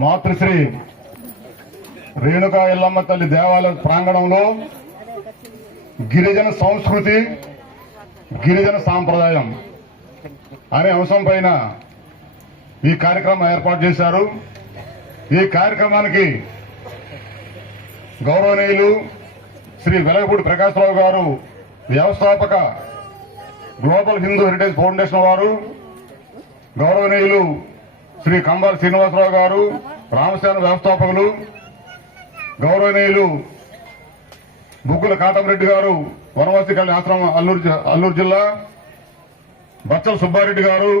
మాతృశ్రీ రేణుకా ఎల్లమ్మ తల్లి దేవాలయ ప్రాంగణంలో గిరిజన సంస్కృతి గిరిజన సాంప్రదాయం అనే అంశం పైన ఈ కార్యక్రమం ఏర్పాటు చేశారు. ఈ కార్యక్రమానికి గౌరవనీయులు శ్రీ వెలగపూడి ప్రకాశ్రావు గారు వ్యవస్థాపక గ్లోబల్ హిందూ హెరిటేజ్ ఫౌండేషన్ వారు గౌరవనీయులు శ్రీ కంబాల శ్రీనివాసరావు గారు రామసేన వ్యవస్థాపకులు గౌరవనీయులు బుక్కుల కాటమరెడ్డి గారు వనవాసి కళ్యాణ ఆశ్రమం అల్లూరు అల్లూరు జిల్లా బచ్చల సుబ్బారెడ్డి గారు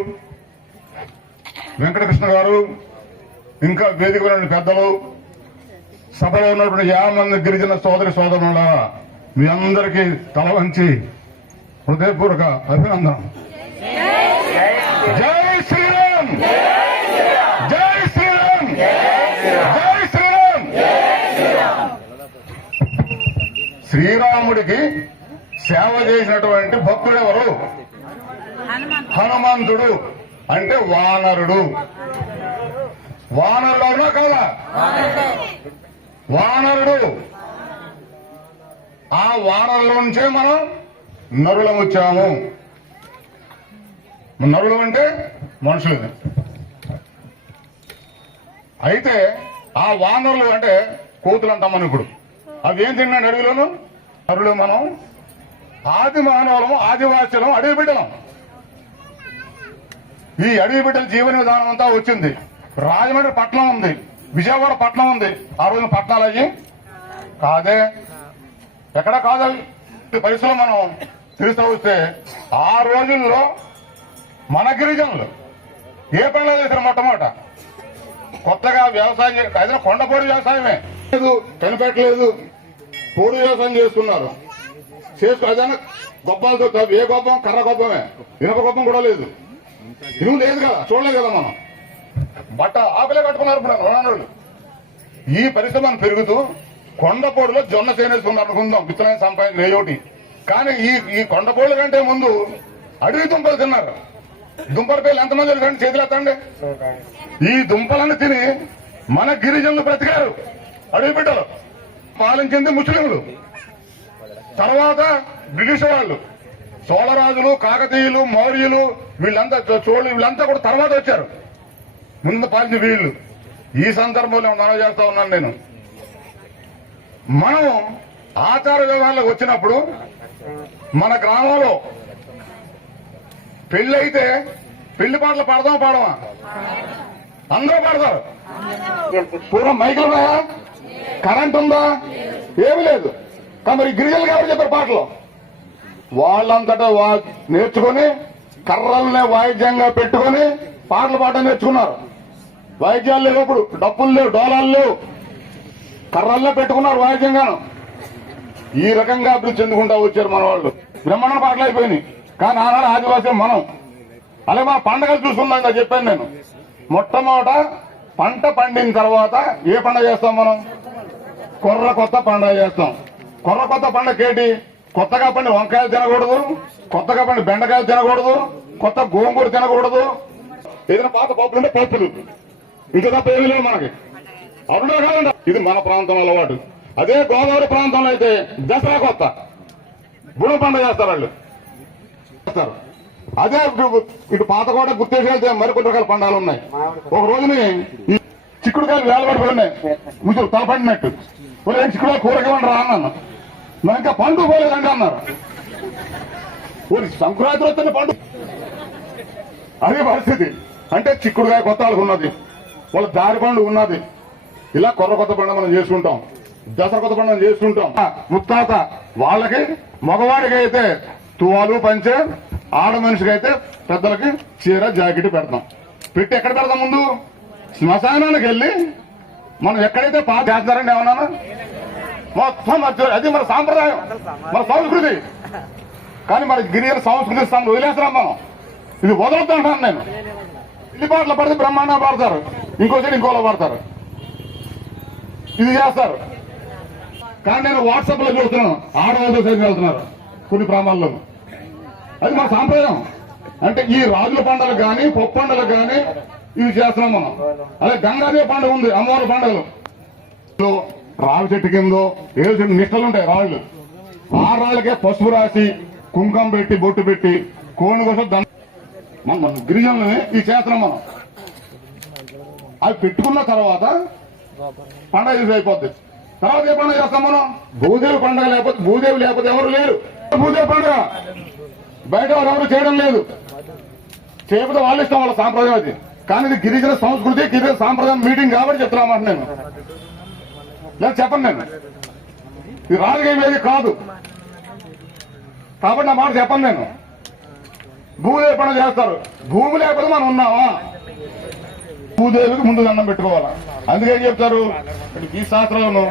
వెంకటకృష్ణ గారు ఇంకా వేదిక పెద్దలు సభలో ఉన్నటువంటి యాభై మంది గిరిజన సోదరి సోదరుల మీ అందరికీ తల వంచి హృదయపూర్వక అభినందనం జై శ్రీరామ్ జై శ్రీరామ్ జై శ్రీరామ్ శ్రీరాముడికి సేవ చేసినటువంటి భక్తుడు ఎవరు? హనుమంతుడు. అంటే వానరుడు. వానరుడు అవునా కాదా వానరుడు. ఆ వానరుల నుంచే మనం నరులం వచ్చాము. నరులం అంటే మనుషులు అయితే ఆ వానరులు అంటే కోతులు అంటాం మనం ఇప్పుడు అవి ఏం తిన్నాడు అడవిలోను? నరులు మనం ఆది మానవులం ఆదివాసులం అడవి బిడ్డలం. ఈ అడవి బిడ్డల జీవన విధానం అంతా వచ్చింది. రాజమండ్రి పట్నం ఉంది విజయవాడ పట్నం ఉంది. ఆ రోజున పట్నాలు అయ్యి కాదే. ఎక్కడ కాదు పరిస్థితులు మనం తీసుకొస్తే వస్తే ఆ రోజుల్లో మన గిరిజనులు ఏ పనులు చేశారు మొట్టమొదట? కొత్తగా వ్యవసాయం చే- కొండపూడి వ్యవసాయమే. లేదు కనిపెట్టలేదు పోడు వ్యవసాయం చేస్తున్నారు. చేస్తూ అదైనా గొప్పలతో తవ్వి. ఏ గొప్పం కర్ర గొప్పమే. ఇనప గొప్పం కూడా లేదు. ఇనుము లేదు కదా చూడలేదు కదా మనం. బట్ట ఆపిలే కట్టుకున్నారు ఇప్పుడు నోనరులు ఈ పరిస్థితి పెరుగుతూ కొండపోడులో జొన్న చేనేస్తున్నారు అనుకుందాం. విత్తనం సంపాదించిన ఏయోటి కానీ ఈ ఈ కొండపోళ్ళ కంటే ముందు అడవి దుంపలు తిన్నారు. దుంపల పేర్లు ఎంతమంది తెలుసండి చేతులు ఎత్తండి. ఈ దుంపలను తిని మన గిరిజనులు బ్రతికారు. అడవి బిడ్డలు. పాలించింది ముస్లింలు. తర్వాత బ్రిటిష్ వాళ్ళు చోళరాజులు కాకతీయులు మౌర్యులు వీళ్ళంతా చోళు వీళ్ళంతా కూడా తర్వాత వచ్చారు. ముందు పాలించిన వీళ్ళు. ఈ సందర్భంలో మనం చేస్తా ఉన్నాను నేను. మనం ఆచార వ్యవహారాలకు వచ్చినప్పుడు మన గ్రామంలో పెళ్ళి అయితే పెళ్ళి పాటలు పాడదామా పాడమా? అందరూ పాడతారు. పూర్వం మైకులు ఉన్నాయా? కరెంట్ ఉందా? ఏమి లేదు. కానీ మరి గిరిజనులు ఎవరు చెప్పారు పాటలు. వాళ్ళంతటా వా నేర్చుకుని కర్రల్ని వాయిద్యంగా పెట్టుకుని పాటలు పాడడం నేర్చుకున్నారు. వాయిద్యాలు లేవు ఇప్పుడు. డప్పులు లేవు డోలాలు లేవు. కర్రల్లో పెట్టుకున్నారు వాయిద్యంగాను. ఈ రకంగా అభివృద్ధి చెందుకుంటా వచ్చారు మన వాళ్ళు. బ్రహ్మాండ పాటలు అయిపోయినాయి. కానీ ఆనాడు ఆదివాసీ మనం. అలాగే మన పండగలు చూసుకుందాం చెప్పాను నేను. మొట్టమొదట పంట పండిన తర్వాత ఏ పండగ చేస్తాం మనం? కొర్ర కొత్త పండగ చేస్తాం. కొర్ర కొత్త పండగ ఏంటి? కొత్తగా పండి వంకాయలు తినకూడదు కొత్తగా పండి బెండకాయలు తినకూడదు కొత్త గోంగూర తినకూడదు. ఏదైనా పాత పప్పులు ఉంటే పప్పులు. ఇంకా తప్ప ఏమీ లేవు మనకి. అవునా కాదండి ఇది మన ప్రాంతంలో అలవాటు. అదే గోదావరి ప్రాంతంలో అయితే దసరా కొత్త. గుణ పండుగ చేస్తారు వాళ్ళు. చేస్తారు. అదే ఇటు- పాత కూడా గుర్తేసి వెళ్తే మరికొన్ని రకాల పండుగలు ఉన్నాయి. ఒక రోజుని ఈ చిక్కుడుకాయలు వేలబడి ఉన్నాయి. ముసులు తలపడినట్టు. ఒరే చిక్కుడుకాయ కూరగాయలు రా అన్నాను. మరి ఇంకా పండు పోలేదండి అన్నారు. ఓరి సంక్రాంతి వస్తున్న పండు. అదే పరిస్థితి. అంటే చిక్కుడుగా కొత్త వాళ్ళకు ఉన్నది. వాళ్ళ దారి పండు ఉన్నది. ఇలా కొర్ర కొత్త పండుగ మనం చేసుకుంటాం. దసరా కొత్త పండుగ చేసుకుంటాం. ముత్తాత వాళ్ళకి మగవాడికి అయితే తువాలు పంచే ఆడ మనిషికి అయితే పెద్దలకి చీర జాకెట్ పెడతాం. పెట్టి ఎక్కడ పెడతాం ముందు? శ్మశానానికి వెళ్ళి మనం ఎక్కడైతే పాత చేస్తారండి ఏమన్నా మొత్తం అది మన సాంప్రదాయం మన సంస్కృతి. కానీ మన గిరిజన సంస్కృతి స్థానం వదిలేస్తున్నాం మనం. ఇది వదలొద్దు అంటాను నేను. ఇల్లి పాటలు పడితే బ్రహ్మాండ పాడతారు. ఇంకోసారి ఇంకోలా పాడతారు. ఇది చేస్తారు. కానీ నేను వాట్సాప్లో చూస్తున్నాను. ఆడవాళ్ళతో సైతం వెళ్తున్నారు కొన్ని ప్రాంతాల్లో. అది మన సాంప్రదాయం. అంటే ఈ రాజుల పండగలు కానీ పప్పు పండగలు కానీ ఇవి చేస్తున్నాం మనం అదే గంగాదేవి పండుగ ఉంది అమ్మవారి పండుగలు. రావి చెట్టు కిందో ఏ చెట్టు నిష్టలు ఉంటాయి రాళ్ళు. ఆ రాళ్ళకే పసుపు రాసి కుంకుమ పెట్టి బొట్టు పెట్టి కోణి కోసం దండ మన గిరిజనులని ఇది చేస్తున్నాం మనం అవి పెట్టుకున్న తర్వాత పండగ ఇది అయిపోద్ది. తర్వాత ఏ పండుగ చేస్తాం మనం? భూదేవి పండుగ లేకపోతే భూదేవి లేకపోతే ఎవరు లేరు. భూదేవి పండుగ. బయట వాళ్ళు ఎవరు చేయడం లేదు. చేయకపోతే వాళ్ళు ఇష్టం వాళ్ళ సాంప్రదాయం అది. కానీ ఇది గిరిజన సంస్కృతి గిరిజన సాంప్రదాయం మీటింగ్ కాబట్టి చెప్తున్నామాట నేను. నేను చెప్పండి నేను. ఇది రాజకీయ వేది కాదు. కాబట్టి నా మాట చెప్పను నేను. భూదేవి పండుగ చేస్తారు. భూమి లేకపోతే మనం ఉన్నామా? భూదేవికి ముందు దండం పెట్టుకోవాలా? అందుకే చెప్తారు? ఈ శాస్త్రంలో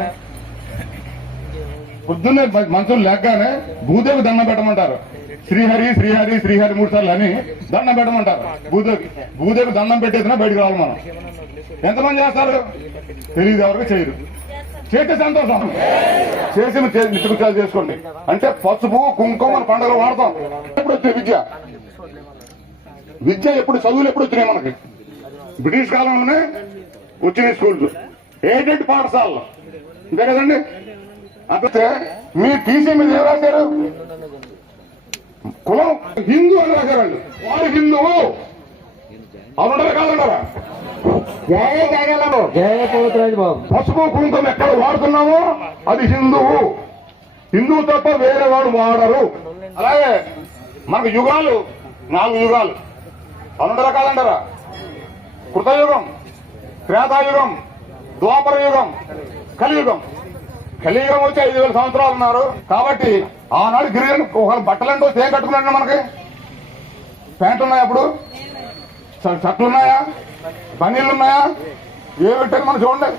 పొద్దున్నే మంచం లేకగానే భూదేవి దండం పెట్టమంటారు. శ్రీహరి శ్రీహరి శ్రీహరి మూడు సార్లు అని దండం పెట్టమంటారు. భూదేవి భూదేవి దండం పెట్టేసినా బయటకు రావాలి మనం. ఎంతమంది చేస్తారు? తెలియదు ఎవరికి చేయరు. చేస్తే సంతోషం. చేసి నిత్యకృత్యాలు చేసుకోండి. అంటే పసుపు కుంకుమ మన పండుగలు వాడతాం. ఎప్పుడు వచ్చింది విద్య? విద్య ఎప్పుడు చదువులు ఎప్పుడు వచ్చినాయి మనకి? బ్రిటిష్ కాలంలోనే వచ్చినాయి స్కూల్స్. ఎయిడెడ్ పాఠశాలలో. అంతే కదండి? అంటే మీ టీసీ మీద ఏం రాశారు? కులం హిందూ అని రాశారండి. వాడు హిందువు అవునరా కాదన్నారా జయ జగలము జయ బాబు పసుపు కుంకుమ ఎక్కడ వాడుతున్నామో అది హిందువు హిందువు తప్ప వేరే వాడు వాడరు. అలాగే మనకు యుగాలు నాలుగు యుగాలు. అవునంటారా కాదంటారా కృతయుగం త్రేతాయుగం ద్వాపర యుగం కలియుగం. కలియుగం వచ్చి ఐదు వేల సంవత్సరాలు ఉన్నారు. కాబట్టి ఆనాడు గిరిజన ఒకళ్ళు బట్టలంటూ వస్తే ఏం కట్టుకున్నాడు మనకి. ప్యాంట్లు ఉన్నాయా అప్పుడు షర్ట్లున్నాయా షర్ట్లు ఉన్నాయా? బనీళ్ళు ఉన్నాయా? ఏ పెట్టారు మనం చూడండి.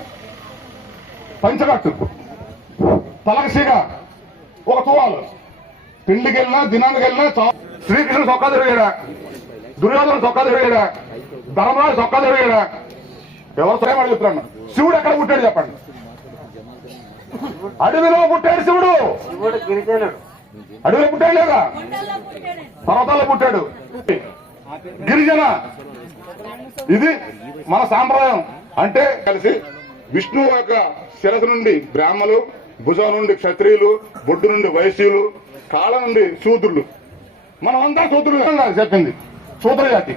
పంచకట్టు తలకసీగ ఒక తువాలు. పెళ్ళికి వెళ్ళినా దినానికి వెళ్ళినా శ్రీకృష్ణ శ్రీకృష్ణుడు సొక్కా తిరిగాడా? దుర్యోధన సొక్కా తిరిగాడా? ధర్మరాజు సొక్కా తిరిగాడా? ఎవరు స్వయం అడుగుతున్నాను శివుడు ఎక్కడ పుట్టాడు చెప్పండి. అడవిలో పుట్టాడు శివుడు. అడవిలో పుట్టాడు లేదా పర్వతాల్లో పుట్టాడు. గిరిజన. ఇది మన సాంప్రదాయం. అంటే కలిసి విష్ణువు యొక్క శిరసు నుండి బ్రాహ్మలు భుజం నుండి క్షత్రియులు బొడ్డు నుండి వైశ్యులు కాళ్ళ నుండి శూద్రులు. మనమంతా శూద్రులు. కాదు చెప్పింది. శూద్ర జాతి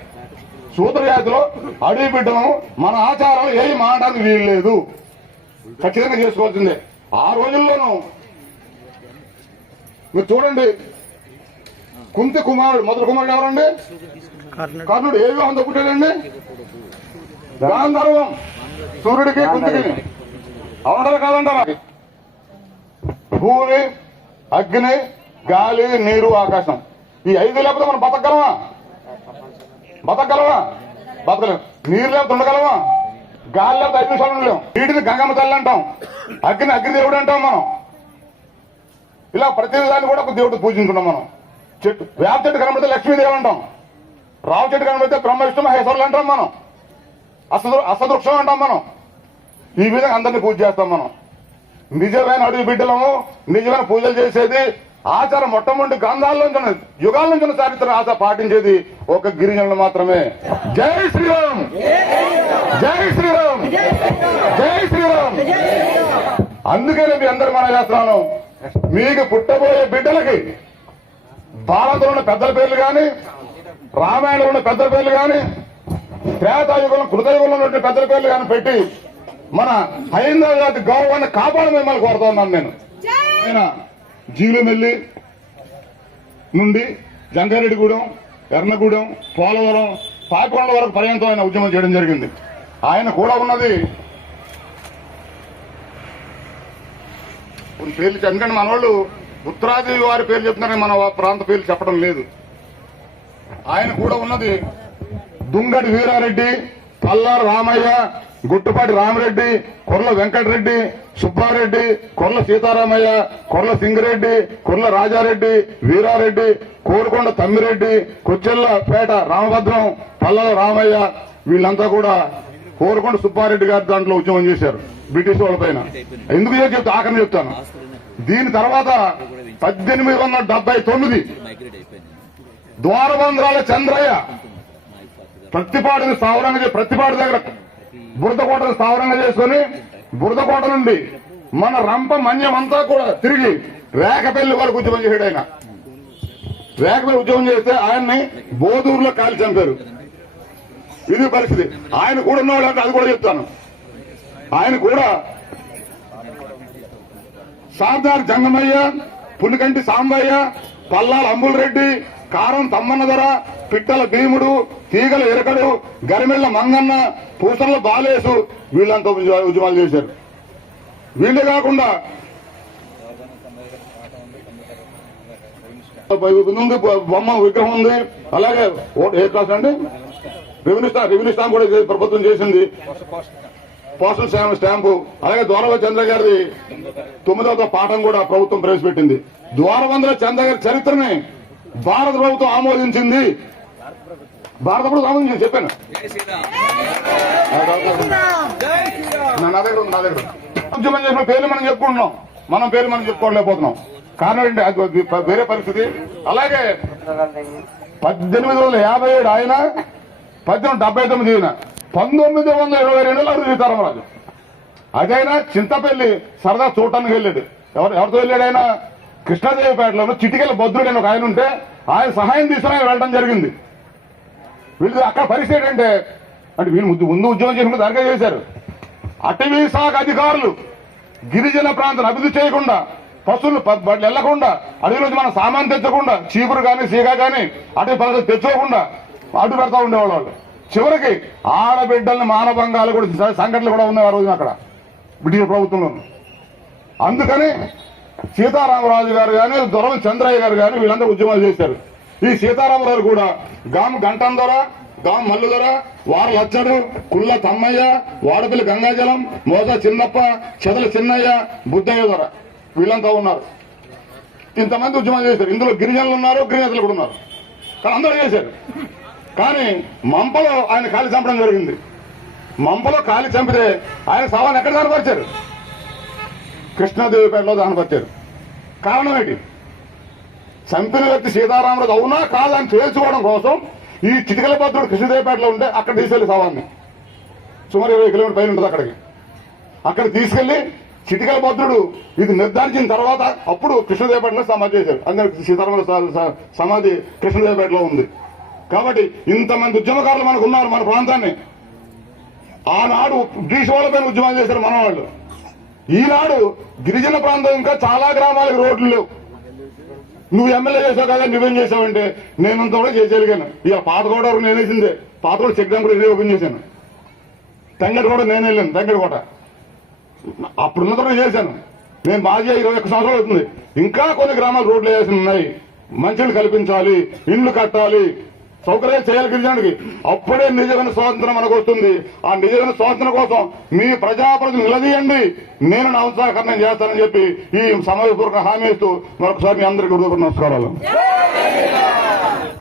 శూద్ర జాతిలో అడవి బిడ్డను మన ఆచారాలు ఏమి మానడానికి వీలు లేదు ఖచ్చితంగా చేసుకోవాల్సిందే. ఆ రోజుల్లోనూ మీరు చూడండి కుంతి కుమారుడు మొదటి కుమారుడు ఎవరండి? కర్ణుడు. ఏ వివాహంతో పుట్టాడండి గాంధర్వం సూర్యుడికి కుంతికి. అవునంటారా కాదంటారా భూమి అగ్ని గాలి నీరు ఆకాశం. ఈ ఐదు లేకపోతే మనం బతకగలమా? బతకగలమా? బతకలేం. నీరు లేకపోతే ఉండగలమా? గాల్లో లేకపోతే ఐదు నిమిషాలు ఉండలేం నీటిని గంగమ్మ తల్లి అంటాం. అగ్ని అగ్ని దేవుడు అంటాం మనం. ఇలా ప్రతి దాన్ని కూడా ఒక దేవుడు పూజించుకున్నాం మనం. చెట్టు వేప చెట్టు కనబడితే లక్ష్మీదేవి అంటాం. రావు చెట్టు కనబడితే బ్రహ్మ విష్ణు మహేశ్వరులు అంటాం మనం. అసదు అసదృక్షం అంటాం మనం. ఈ విధంగా అందరినీ పూజ చేస్తాం మనం. నిజమైన అడుగు బిడ్డలము నిజమైన పూజలు చేసేది ఆచారం మొట్టమొదటి గ్రంథాల యుగాల నుంచి చారిత్ర ఆశ పాటించేది ఒక గిరిజనులు మాత్రమే. జై శ్రీరామ్! జై శ్రీరామ్! జై శ్రీరామ్. అందుకనే మీ అందరు మన చేస్తున్నాను. మీకు పుట్టబోయే బిడ్డలకి భారతంలో ఉన్న పెద్దల పేర్లు కానీ రామాయణంలో ఉన్న పెద్దల పేర్లు కానీ త్రేతాయుగంలో కృతయుగంలో ఉన్న పెద్దల పేర్లు కానీ పెట్టి మన జాతి గౌరవాన్ని కాపాడమని మిమ్మల్ని కోరుతున్నాను నేను. ఆయన జీలుమెల్లి నుండి జంగారెడ్డిగూడెం ఎర్నగూడెం పోలవరం పాపికొండ వరకు పర్యంతం ఆయన ఉద్యమం చేయడం జరిగింది. ఆయన కూడా ఉన్నది కొన్ని పేర్లు ఎందుకంటే మన వాళ్ళు ఉత్తరాది వారి పేర్లు చెప్తున్నారని మన ప్రాంత పేర్లు చెప్పడం లేదు. ఆయన కూడా ఉన్నది దుంగడి వీరారెడ్డి పల్లారు రామయ్య గుట్టుపాటి రామరెడ్డి కొర్ల వెంకటరెడ్డి సుబ్బారెడ్డి కొర్ల సీతారామయ్య కొర్ల సింగిరెడ్డి కొర్ల రాజారెడ్డి వీరారెడ్డి కోరుకొండ తమ్మిరెడ్డి కొచ్చెల్ల పేట రామభద్రం పల్లల రామయ్య వీళ్ళంతా కూడా కోరుకొండ సుబ్బారెడ్డి గారి దాంట్లో ఉద్యమం చేశారు బ్రిటిష్ వాళ్ళ పైన. ఎందుకు చెప్తే? చెప్తా చెప్తాను. దీని తర్వాత పద్దెనిమిది వందల డెబ్బై తొమ్మిది ద్వారబంధ్రాల చంద్రయ్య ప్రతిపాటిని స్థావరంగా చే- దగ్గర బురదకోటను స్థావరంగా చేసుకొని బురదకోట నుండి మన రంప మన్యం అంతా కూడా తిరిగి రేఖపల్లి వరకు ఉద్యమం చేశాడు ఆయన. రేఖపల్లి ఉద్యమం చేస్తే ఆయన్ని బోధూరులో కాల్చి చంపారు. ఇది పరిస్థితి. ఆయన కూడా ఉన్నవాడు అంటే అది కూడా చెప్తాను. ఆయన కూడా సార్దార్ జంగమయ్య పులికంటి సాంబయ్య పల్లాల అంబుల్ రెడ్డి కారం తమ్మన్నధర పిట్టల భీముడు తీగల ఎరకడు గరిమెళ్ళ మంగన్న పూసల బాలేసు వీళ్ళంతా ఉద్యమాలు చేశారు. వీళ్ళే కాకుండా బొమ్మ విగ్రహం ఉంది అలాగే ఓ- ఏ క్లాస్ అండి? రెవెన్యూ స్టాంప్ రెవెన్యూ స్టాంప్ కూడా ప్రభుత్వం చేసింది. Postal stamp stamp. అలాగే ద్వారవ చంద్ర గారిది తొమ్మిదవ పాఠం కూడా ప్రభుత్వం ప్రవేశపెట్టింది. ద్వారవంద్ర చంద్ర గారి చరిత్రని భారత ప్రభుత్వం ఆమోదించింది. భారత ప్రభుత్వం ఆమోదించింది చెప్పాను. నా దగ్గర ఉంది నా దగ్గర ఉద్యమం చేసిన పేర్లు మనం చెప్పుకుంటున్నాం. మనం పేర్లు మనం చెప్పుకోలేకపోతున్నాం. కారణం ఏంటి? అది వేరే పరిస్థితి. అలాగే పద్దెనిమిది వందల యాభై ఏడు ఆయన పద్దెనిమిది డెబ్బై తొమ్మిది ఈయన. పంతొమ్మిది వందల ఇరవై రెండులో అరుడు సీతారామరాజు అదైనా చింతపల్లి సరదా చూడటానికి వెళ్ళాడు. ఎవరు ఎవరితో వెళ్ళాడు ఆయన? కృష్ణాదేవిపేటలో చిటికెళ్ళ భద్రుడు అని ఒక ఆయన ఉంటే ఆయన సహాయం తీసుకుని ఆయన వెళ్ళడం జరిగింది. వీళ్ళు అక్కడ పరిస్థితి ఏంటంటే అంటే వీళ్ళు ముందు ముందు ఉద్యోగం చేసినప్పుడు దానికే చేశారు. అటవీ శాఖ అధికారులు గిరిజన ప్రాంతం అభివృద్ధి చేయకుండా పశువులు ప- బళ్ళు వెళ్ళకుండా అడవిలోంచి మన సామాన్ తెచ్చకుండా చీపురు కానీ సీగా కానీ అటవీ పద్ధతులు తెచ్చుకోకుండా అడ్డు పెడతా ఉండేవాళ్ళు వాళ్ళు. చివరికి ఆడబిడ్డల్ని మానభంగాలు కూడా సంఘటనలు కూడా ఉన్నాయి ఆ రోజున అక్కడ బ్రిటిష్ ప్రభుత్వంలో. అందుకని సీతారామరాజు గారు కానీ దొరవ చంద్రయ్య గారు కానీ వీళ్ళందరూ ఉద్యమాలు చేశారు. ఈ సీతారామరాజు కూడా గాము గంటం దొర గాము మల్లు దొర వారు లచ్చడు కుల్ల తమ్మయ్య వాడపల్లి గంగాజలం మోస చిన్నప్ప చెదల చిన్నయ్య బుద్ధయ్య దొర వీళ్ళంతా ఉన్నారు. ఇంతమంది ఉద్యమాలు చేశారు. ఇందులో గిరిజనులు ఉన్నారు గిరిజనులు కూడా ఉన్నారు. కానీ అందరూ చేశారు? కానీ మంపలో ఆయన కాలి చంపడం జరిగింది. మంపలో కాలి చంపితే ఆయన సవాన్ని ఎక్కడ కనపరిచారు కృష్ణాదేవిపేటలో దానపరిచారు. కారణం ఏంటి? చంపిన వ్యక్తి సీతారామరాజు అవునా కాదని తేల్చుకోవడం కోసం ఈ చిటికల భద్రుడు కృష్ణదేవిపేటలో ఉంటే అక్కడ తీసుకెళ్ళి సవాన్ని సుమారు ఇరవై కిలోమీటర్ పైన ఉంటుంది అక్కడికి. అక్కడ తీసుకెళ్ళి చిటికల భద్రుడు ఇది నిర్ధారించిన తర్వాత అప్పుడు కృష్ణదేవపేటలో సమాధి చేశారు. అందరికి సీతారామరాజు సమాధి కృష్ణదేవపేటలో ఉంది. కాబట్టి ఇంతమంది ఉద్యమకారులు మనకు ఉన్నారు మన ప్రాంతాన్ని. ఆనాడు బ్రిటిష్ వాళ్ళపైన ఉద్యమాలు చేశారు మన వాళ్ళు ఈనాడు గిరిజన ప్రాంతం ఇంకా చాలా గ్రామాలకు రోడ్లు లేవు. నువ్వు ఎమ్మెల్యే చేసావు కదా నువ్వేం చేసావంటే నేనంత కూడా చేసేయగలను ఇక పాత వరకు నేను వేసిందే. పాత కూడా చెక్ డ్యామ్ కూడా ఇదే ఓపెన్ చేశాను. తెంగడి కూడా నేను వెళ్ళాను తెంగడి కోట. అప్పుడున్న కూడా చేశాను. నేను బాగా ఇరవై ఒక్క సంవత్సరాలు అవుతుంది. ఇంకా కొన్ని గ్రామాలు రోడ్లు వేయాల్సి ఉన్నాయి. మంచిలు కల్పించాలి ఇండ్లు కట్టాలి సౌకర్యాలు చేయాలి గిరిజనుడికి. అప్పుడే నిజమైన స్వాతంత్రం మనకు వస్తుంది. ఆ నిజమైన స్వాతంత్రం కోసం మీ ప్రజాప్రతిని నిలదీయండి. నేను నా ఉత్సాహకరణం చేస్తానని చెప్పి ఈ సమావేశపూర్వక హామీ ఇస్తూ మరొకసారి మీ అందరికీ నమస్కారాలు.